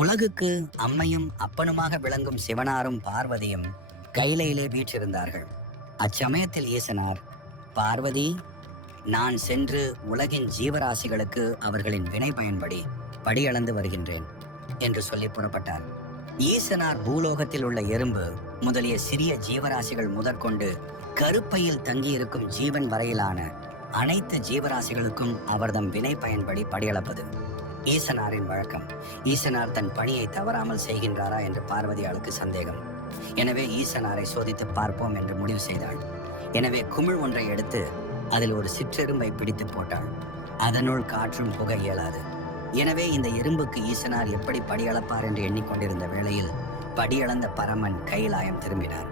உலகுக்கு அம்மையும் அப்பனுமாக விளங்கும் சிவனாரும் பார்வதியும் கைலையிலே வீற்றிருந்தார்கள். அச்சமயத்தில் ஈசனார் பார்வதி நான் சென்று உலகின் ஜீவராசிகளுக்கு அவர்களின் வினை பயன்படி படியளந்து வருகின்றேன் என்று சொல்லி புறப்பட்டார். ஈசனார் பூலோகத்தில் உள்ள எறும்பு முதலிய சிறிய ஜீவராசிகள் முதற்கொண்டு கருப்பையில் தங்கியிருக்கும் ஜீவன் வரையிலான அனைத்து ஜீவராசிகளுக்கும் அவர்தம் வினை பயன்படி படியளப்பது. ஈசனாரின் வழக்கம். ஈசனார் தன் பணியை தவறாமல் செய்கின்றாரா என்று பார்வதியாளுக்கு சந்தேகம். எனவே ஈசனாரை சோதித்து பார்ப்போம் என்று முடிவு செய்தாள். எனவே குமிழ் ஒன்றை எடுத்து அதில் ஒரு சிற்றெரும்பை பிடித்து போட்டாள். அதனுள் காற்றும் புகை இயலாது. எனவே இந்த எறும்புக்கு ஈசனார் எப்படி படியளப்பார் என்று எண்ணிக்கொண்டிருந்த வேளையில் படியளந்த பரமன் கைலாயம் திரும்பினார்.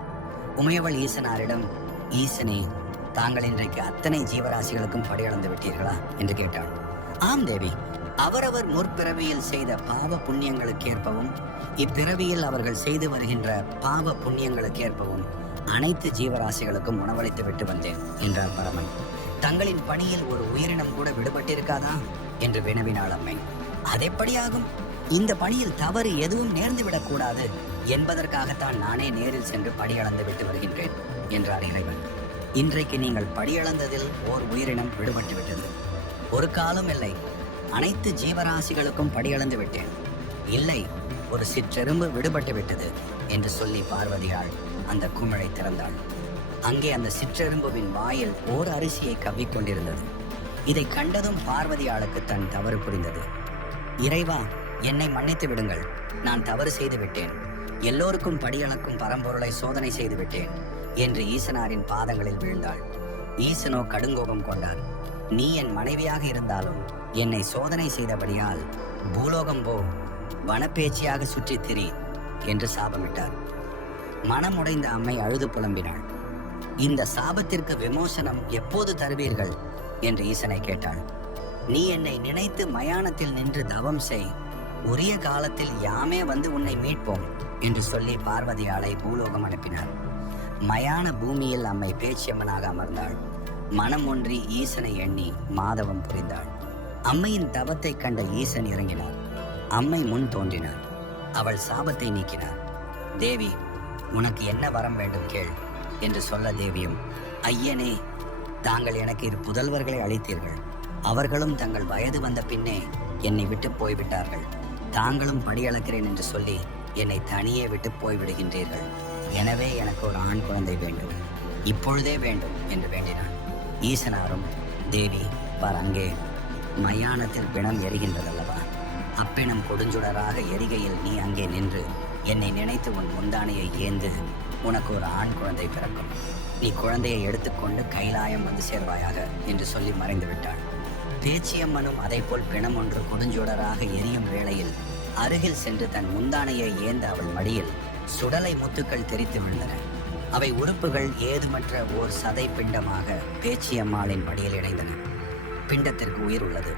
உமையவள் ஈசனாரிடம் ஈசனே தாங்கள் இன்றைக்கு அத்தனை ஜீவராசிகளுக்கும் படியளந்து விட்டீர்களா? என்று கேட்டாள். ஆம் தேவி. அவரவர் முற்பிறவியில் செய்த பாவ புண்ணியங்களுக்கேற்பவும் இப்பிறவியில் அவர்கள் செய்து வருகின்ற பாவ புண்ணியங்களுக்கேற்பவும் அனைத்து ஜீவராசிகளுக்கும் உணவளித்து விட்டு வந்தேன் என்றார் பரமன். தங்களின் பணியில் ஒரு உயிரினம் கூட விடுபட்டிருக்காதா? என்று வினவினாள் அம்மை. அதெப்படியாகும்? இந்த பணியில் தவறு எதுவும் நேர்ந்து விடக்கூடாது என்பதற்காகத்தான் நானே நேரில் சென்று படியளந்து விட்டு வருகின்றேன் என்றார் இறைவன். இன்றைக்கு நீங்கள் படியளந்ததில் ஓர் உயிரினம் விடுபட்டு விட்டது. ஒரு காலம் இல்லை. அனைத்து ஜீவராசிகளுக்கும் படியளந்து விட்டேன். இல்லை ஒரு சிற்றெரும்பு விடுபட்டு விட்டது என்று சொல்லி பார்வதியாள் அந்த குமிழை திறந்தாள். அங்கே அந்த சிற்றெரும்புவின் வாயில் ஓர் அரிசியை கவ்விக்கொண்டிருந்தது இதை கண்டதும் பார்வதியாளுக்கு தன் தவறு புரிந்தது. இறைவா என்னை மன்னித்து விடுங்கள். நான் தவறு செய்து விட்டேன். எல்லோருக்கும் படியளக்கும் பரம்பொருளை சோதனை செய்து விட்டேன் என்று ஈசனாரின் பாதங்களில் விழுந்தாள். ஈசனோ கடுங்கோபம் கொண்டார் நீ என் மனைவியாக இருந்தாலும் என்னை சோதனை செய்தபடியால் பூலோகம் போ வனப்பேச்சியாக சுற்றித் திரி என்று சாபமிட்டார். மனமுடைந்த அம்மை அழுது புலம்பினாள். இந்த சாபத்திற்கு விமோசனம் எப்போது தருவீர்கள்? என்று ஈசனை கேட்டாள். நீ என்னை நினைத்து மயானத்தில் நின்று தவம் செய். உரிய காலத்தில் யாமே வந்து உன்னை மீட்போம் என்று சொல்லி பார்வதியாளை பூலோகம் அனுப்பினார். மயான பூமியில் அம்மை பேச்சியம்மனாக அமர்ந்தாள். மனம் ஒன்றி ஈசனை எண்ணி மாதவம் புரிந்தாள். அம்மையின் தவத்தை கண்ட ஈசன் இறங்கினார். அம்மை முன் தோன்றினார். அவள் சாபத்தை நீக்கினார். தேவி உனக்கு என்ன வரம் வேண்டும் கேள் என்று சொல்ல தேவியும் ஐயனே தாங்கள் எனக்கு இரு புதல்வர்களை அளித்தீர்கள். அவர்களும் தங்கள் வயது வந்த பின்னே என்னை விட்டு போய்விட்டார்கள். தாங்களும் படியளக்கிறேன் என்று சொல்லி என்னை தனியே விட்டு போய்விடுகின்றீர்கள். எனவே எனக்கு ஒரு ஆண் குழந்தை வேண்டும். இப்பொழுதே வேண்டும் என்று வேண்டினான். ஈசனாரும் தேவி பார் அங்கே மயானத்தில் பிணம் எரிகின்றதல்லவா? அப்பிணம் கொடுஞ்சுடராக எரிகையில் நீ அங்கே நின்று என்னை நினைத்து உன் முந்தானையை ஏந்து உனக்கு ஒரு ஆண் குழந்தை பிறக்கும். நீ குழந்தையை எடுத்துக்கொண்டு கைலாயம் வந்து சேர்வாயாக என்று சொல்லி மறைந்து விட்டாள் பேச்சியம்மனும் அதைப்போல் பிணம் ஒன்று கொடுஞ்சுடராக எரியும் வேளையில் அருகில் சென்று தன் முந்தானையை ஏந்த அவள் மடியில் சுடலை முத்துக்கள் தெரித்து விழுந்தன. அவை உறுப்புகள் ஏதுமற்ற ஓர் சதை பிண்டமாக பேச்சியம்மாளின் மடியில் இணைந்தன. பிண்டத்திற்கு உயிர் உள்ளது.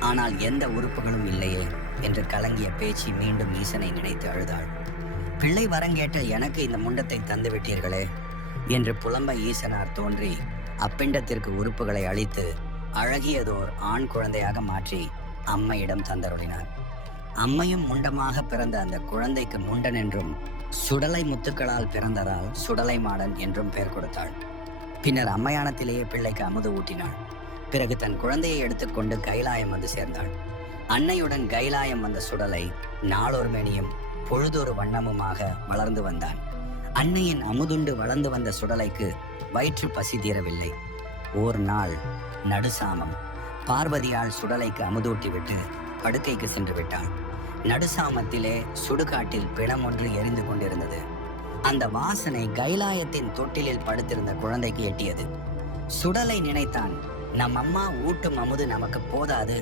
ஆனால் எந்த உறுப்புகளும் இல்லையே என்று கலங்கிய பேச்சு மீண்டும் ஈசனை நினைத்து அழுதாள். பிள்ளை வரங்கேட்ட எனக்கு இந்த முண்டத்தை தந்துவிட்டீர்களே என்று புலம்ப ஈசனார் தோன்றி அப்பிண்டத்திற்கு உறுப்புகளை அளித்து அழகியதோர் ஆண் குழந்தையாக மாற்றி அம்மையிடம் தந்தருளினார். அம்மையும் முண்டமாக பிறந்த அந்த குழந்தைக்கு முண்டன் என்றும் சுடலை முத்துக்களால் பிறந்ததால் சுடலை மாடன் என்றும் பெயர் கொடுத்தாள். பின்னர் அம்மையானத்திலேயே பிள்ளைக்கு அமுது ஊட்டினாள். பிறகு தன் குழந்தையை எடுத்துக்கொண்டு கைலாயம் வந்து சேர்ந்தாள். அன்னையுடன் கைலாயம் வந்த சுடலை நாளொரு மேனியும் பொழுதொரு வண்ணமுமாக வளர்ந்து வந்தான். அன்னையின் அமுதுண்டு வளர்ந்து வந்த சுடலைக்கு வயிற்று பசி தீரவில்லை. ஓர் நாள் நடுசாமம். பார்வதியால் சுடலைக்கு அமுதூட்டிவிட்டு படுக்கைக்கு சென்று விட்டாள். நடுசாமத்திலே சுடுகாட்டில் பிணம் ஒன்று எரிந்து கொண்டிருந்தது. அந்த வாசனை கைலாயத்தின் தொட்டிலில் படுத்திருந்த குழந்தைக்கு எட்டியது. சுடலை நினைத்தான் நம் அம்மா ஊட்டும் அமுது நமக்கு போதாது.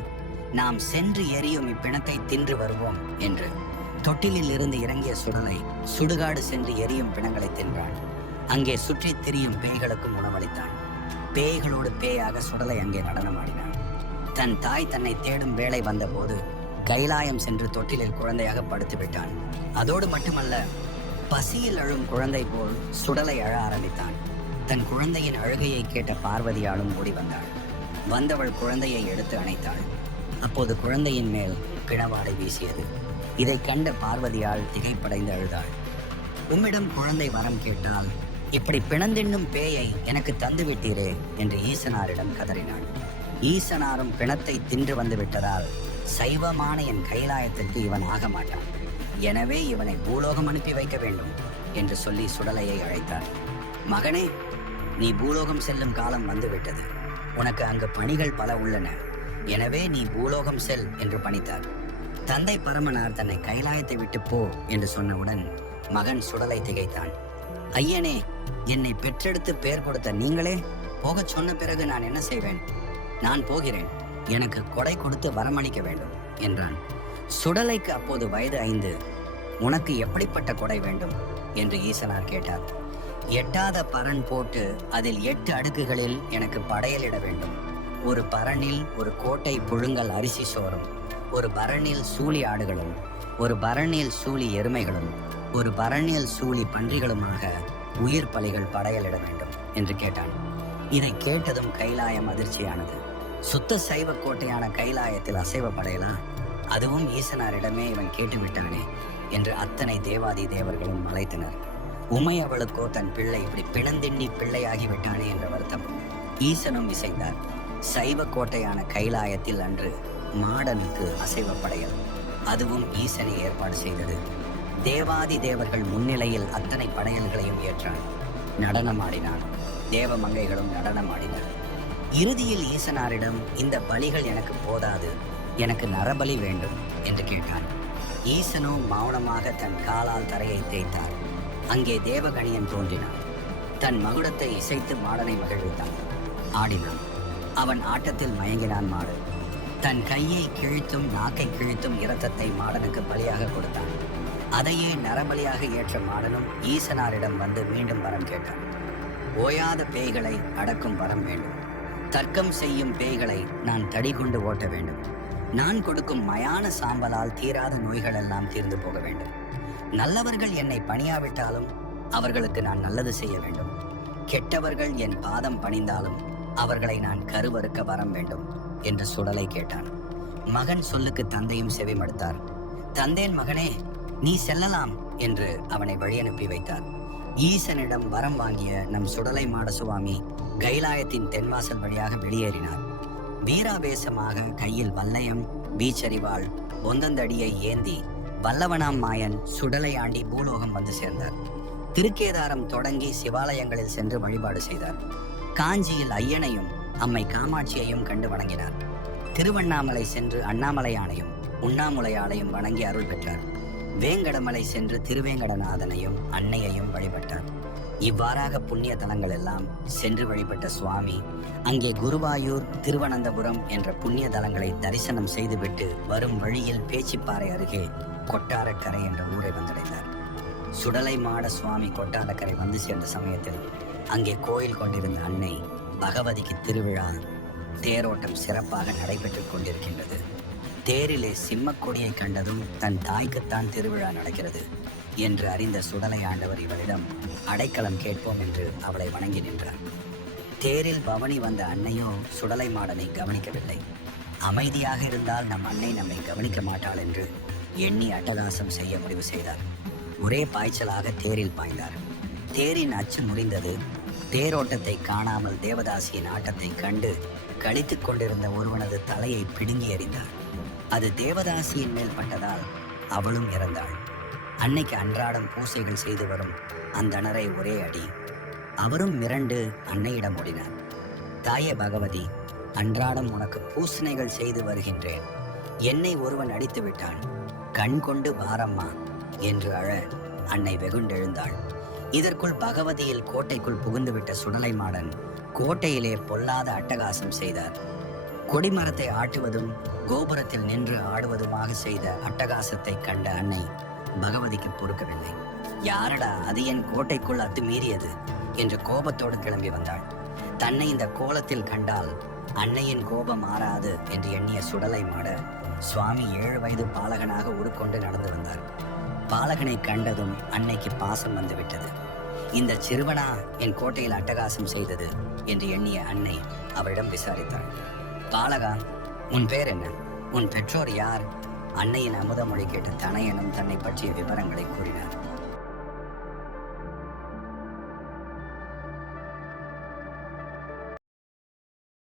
நாம் சென்று எரியும் இப்பிணத்தை தின்று வருவோம் என்று. தொட்டிலில் இருந்து இறங்கிய சுடலை சுடுகாடு சென்று எரியும் பிணங்களை தின்றான். அங்கே சுற்றி திரியும் பேய்களுக்கும் உணவளித்தான். பேய்களோடு பேயாக சுடலை அங்கே நடனமாடினான். தன் தாய் தன்னை தேடும் வேலை வந்தபோது கைலாயம் சென்று தொட்டிலில் குழந்தையாக படுத்து விட்டான். அதோடு மட்டுமல்ல பசியில் அழும் குழந்தை போல் சுடலை அழ ஆரம்பித்தான். தன் குழந்தையின் அழுகையை கேட்ட பார்வதியாலும் ஓடி வந்தாள். வந்தவள் குழந்தையை எடுத்து அணைத்தாள். அப்போது குழந்தையின் மேல் பிணவாடை வீசியது. இதை கண்ட பார்வதியால் திகைப்படைந்து அழுதாள். உம்மிடம் குழந்தை வரம் கேட்டால் இப்படி பிணந்தென்னும் பேயை எனக்கு தந்து விட்டீரே என்று ஈசனாரிடம் கதறினாள். ஈசனாரும் பிணத்தை தின்று வந்து விட்டதால் சைவமான என் கைலாயத்திற்கு இவன் ஆக மாட்டான். எனவே இவனை பூலோகம் அனுப்பி வைக்க வேண்டும் என்று சொல்லி சுடலையை அழைத்தார் மகனே நீ பூலோகம் செல்லும் காலம் வந்துவிட்டது. உனக்கு அங்கு பணிகள் பல உள்ளன. எனவே நீ பூலோகம் செல் என்று பணித்தார். தந்தை பரமனார் தன்னை கைலாயத்தை விட்டு போ என்று சொன்னவுடன் மகன் சுடலை திகைத்தான். ஐயனே என்னை பெற்றெடுத்து பெயர் கொடுத்த நீங்களே? போகச் சொன்ன பிறகு நான் என்ன செய்வேன்? நான் போகிறேன். எனக்கு கொடை கொடுத்து வரமளிக்க வேண்டும் என்றான். சுடலைக்கு அப்போது வயது ஐந்து. உனக்கு எப்படிப்பட்ட கொடை வேண்டும்? என்று ஈசனார் கேட்டார். எட்டாத பரண் போட்டு அதில் எட்டு அடுக்குகளில் எனக்கு படையலிட வேண்டும். ஒரு பரணில் ஒரு கோட்டை புழுங்கல் அரிசி சோறும் ஒரு பரனில் சூழி ஆடுகளும் ஒரு பரனில் சூழி எருமைகளும் ஒரு பரணியல் சூழி பன்றிகளுமாக உயிர் பலிகள் படையலிட வேண்டும் என்று கேட்டான். இதை கேட்டதும் கைலாயம் அதிர்ச்சியானது சுத்த சைவ கோட்டையான கைலாயத்தில் அசைவ அதுவும் ஈசனாரிடமே இவன் கேட்டுவிட்டானே என்று அத்தனை தேவாதி தேவர்களும் மலைத்தனர். உமை அவளுக்கோ தன் பிள்ளை இப்படி பிணந்திண்ணி பிள்ளையாகி விட்டானே என்ற வருத்தம். ஈசனும் இசைந்தார் சைவ கோட்டையான கைலாயத்தில் அன்று மாடனுக்கு அசைவ படையல் அதுவும் ஈசனை ஏற்பாடு செய்தது. தேவாதி தேவர்கள் முன்னிலையில் அத்தனை படையல்களையும் ஏற்றான். நடனமாடினான். தேவ மங்கைகளும் நடனமாடினர். இறுதியில் ஈசனாரிடம் இந்த பலிகள் எனக்கு போதாது எனக்கு நரபலி வேண்டும் என்று கேட்டான். ஈசனோ மௌனமாக தன் காலால் தரையை தேய்த்தார் அங்கே தேவகணியன் தோன்றினான். தன் மகுடத்தை இசைத்து மாடனை மகிழ்வித்தான். ஆடினான். அவன் ஆட்டத்தில் மயங்கினான் மாடு தன் கையை கிழித்தும் நாக்கை கிழித்தும் இரத்தத்தை மாடனுக்கு பலியாக கொடுத்தான். அதையே நரபலியாக ஏற்ற மாடனும் ஈசனாரிடம் வந்து மீண்டும் வரம் கேட்டான். ஓயாத பேய்களை அடக்கும் வரம் வேண்டும். தர்க்கம் செய்யும் பேய்களை நான் தடி கொண்டு ஓட்ட வேண்டும். நான் கொடுக்கும் மயான சாம்பலால் தீராத நோய்கள் எல்லாம் தீர்ந்து போக வேண்டும். நல்லவர்கள் என்னை பணியாவிட்டாலும் அவர்களுக்கு நான் நல்லது செய்ய வேண்டும். கெட்டவர்கள் என் பாதம் பணிந்தாலும் அவர்களை நான் கருவறுக்க வரம் வேண்டும் என்று சுடலை கேட்டான். மகன் சொல்லுக்கு தந்தையும் செவிமடுத்தார். தந்தேன் மகனே நீ செல்லலாம் என்று அவனை வழியனுப்பி வைத்தார். ஈசனிடம் வரம் வாங்கிய நம் சுடலை மாடசுவாமி கைலாயத்தின் தென்வாசல் வழியாக வெளியேறினார். வீராவேசமாக கையில் வல்லயம் வீச்சறிவாள் ஒந்தந்தடியை ஏந்தி வல்லவனாம் மாயன் சுடலை ஆண்டி பூலோகம் வந்து சேர்ந்தார். திருக்கேதாரம் தொடங்கி சிவாலயங்களில் சென்று வழிபாடு செய்தார். காஞ்சியில் ஐயனையும் அம்மை காமாட்சியையும் கண்டு வணங்கினார். திருவண்ணாமலை சென்று அண்ணாமலையானையும் உண்ணாமுலையாளையும் வணங்கி அருள் பெற்றார். வேங்கடமலை சென்று திருவேங்கடநாதனையும் அன்னையையும் வழிபட்டார். இவ்வாறாக புண்ணிய தலங்கள் எல்லாம் சென்று வழிபட்ட சுவாமி அங்கே குருவாயூர் திருவனந்தபுரம் என்ற புண்ணிய தலங்களை தரிசனம் செய்துவிட்டு வரும் வழியில் பேச்சிப்பாறை அருகே கொட்டாரக்கரை என்ற ஊரை வந்தடைந்தார். சுடலை மாட சுவாமி கொட்டாரக்கரை வந்து சேர்ந்த சமயத்தில் அங்கே கோயில் கொண்டிருந்த அன்னை பகவதிக்கு திருவிழா தேரோட்டம் சிறப்பாக நடைபெற்றுக் கொண்டிருக்கின்றது. தேரிலே சிம்மக்கொடியை கண்டதும் தன் தாய்க்குத்தான் திருவிழா நடக்கிறது என்று அறிந்த சுடலை ஆண்டவர் இவளிடம் அடைக்கலம் கேட்போம் என்று அவளை வணங்கி நின்றார் தேரில் பவனி வந்த அன்னையோ சுடலை மாடனை கவனிக்கவில்லை. அமைதியாக இருந்தால் நம் அன்னை நம்மை கவனிக்க மாட்டாள் என்று எண்ணி அட்டகாசம் செய்ய முடிவு செய்தார். ஒரே பாய்ச்சலாக தேரில் பாய்ந்தார். தேரின் அச்சு முறிந்தது தேரோட்டத்தை காணாமல் தேவதாசியின் ஆட்டத்தை கண்டு கழித்துக் கொண்டிருந்த ஒருவனது தலையை பிடுங்கி எறிந்தார். அது தேவதாசியின் மேல் பட்டதால் அவளும் இறந்தாள். அன்னைக்கு அன்றாடம் பூசைகள் செய்து வரும் அந்தணரை ஒரே அடி. அவரும் மிரண்டு அன்னையிடம் ஓடினார். தாயே பகவதி அன்றாடம் உனக்கு பூசணைகள் செய்து வருகின்றேன். என்னை ஒருவன் அடித்து விட்டான். கண் கொண்டு பாரம்மா என்று அழ அன்னை வெகுண்டெழுந்தாள். இதற்குள் பகவதியில் கோட்டைக்குள் புகுந்துவிட்ட சுடலை மாடன் கோட்டையிலே பொல்லாத அட்டகாசம் செய்தார். கொடிமரத்தை ஆட்டுவதும் கோபுரத்தில் நின்று ஆடுவதுமாக செய்த அட்டகாசத்தை கண்ட அன்னை பகவதிக்கு பொறுக்கவில்லை. யாரடா அது என் கோட்டைக்குள் அத்துமீறியது என்று கோபத்தோடு கிளம்பி வந்தாள். தன்னை இந்த கோலத்தில் கண்டால் அன்னையின் கோபம் மாறாது என்று எண்ணிய சுடலை மாட சுவாமி ஏழு வயது பாலகனாக உருக்கொண்டு நடந்து வந்தார். பாலகனை கண்டதும் அன்னைக்கு பாசம் வந்துவிட்டது. இந்த சிறுவனா என் கோட்டையில் அட்டகாசம் செய்தது? என்று எண்ணிய அன்னை அவரிடம் விசாரித்தாள். பாலகா உன் பேர் என்ன? உன் பெற்றோர் யார்? அன்னையின் அமுதமொழி கேட்டு தனையனும் தன்னை பற்றிய விவரங்களை கூறினார்.